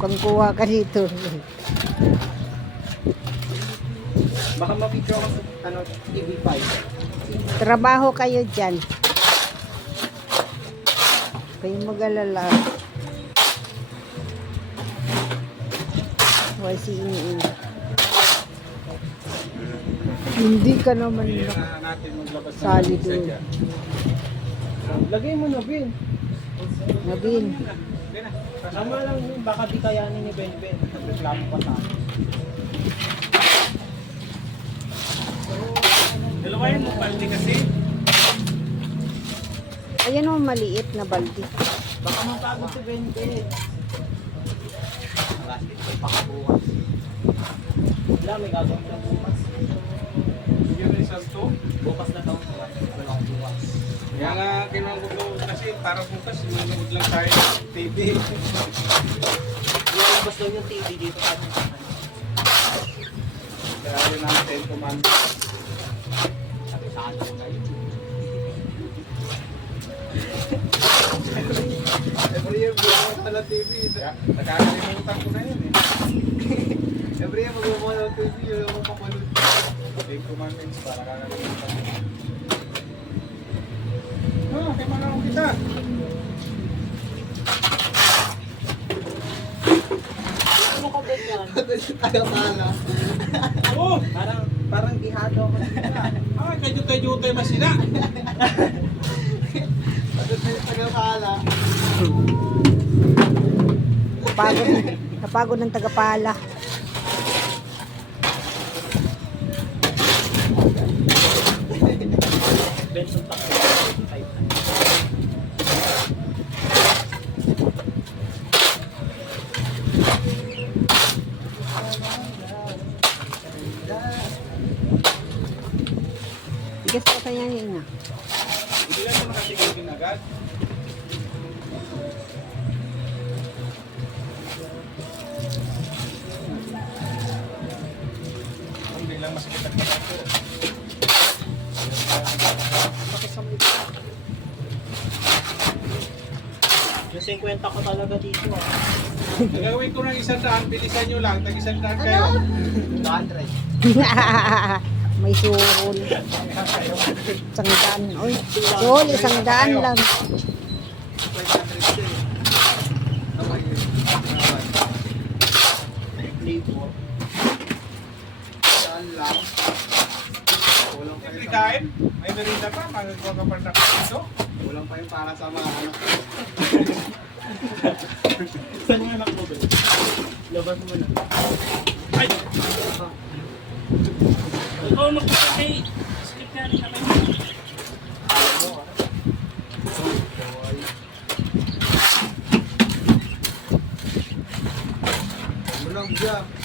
Kung kuha ka dito. Baka mapicture ako sa TV5. Trabaho kayo dyan. Kayo mag-alala. Why si Iniin? Hindi ka naman natin maglabas ng sali isa doon. dyan. Lagay mo na, Ben. Nabin. Kasama lang yun. Baka di kayanin ni Ben. Nagreklamo pa sa akin. Dalawayan mo balde kasi. Ayan o, maliit na baldi. Baka mapagod si Ben. Pakabukas. Wala, may gagawin na bukas. Yun yung salto. Bukas na daw. Wala akong bukas. Kaya nga kinuha ko kasi para bukas nanonood lang tayo ng TV. Lalabas daw yung TV dito. Kaya yun ang 10 command. Sabi sa akin na yun. Every year buwan ko na TV. Nakakalimutan ko na yun eh. Every year magbubuhan ng TV, yun ako papanood. 10 commandments para kakalimutan ko. Kaya manawag kita. Ano ka ba yan? Tayo pala. Oo! Parang dihado ako dito. Kayo tayo masina. Tayo pala. Napagod ng tagapala. Benson Takbo. Tigas ka kanya yun na. Hindi lang mo nakatigil agad. Hindi lang masakit ang kaso. Yung 50 ko talaga dito. Gagawin ko ng 100, bilisan nyo lang. Tag-100 kayo. 200. May suhol. 100. Oy, suhol, 100 lang. labor. Saan lang? Walang Siyempre kayo kain. May merenda pa, magagawa ka pa na dito. Walang pa yung para sa mga anak ko. Saan yung anak mo ba? Labas mo na. Ay! Ikaw magpapakay. Skip na rin naman. Walang biyak.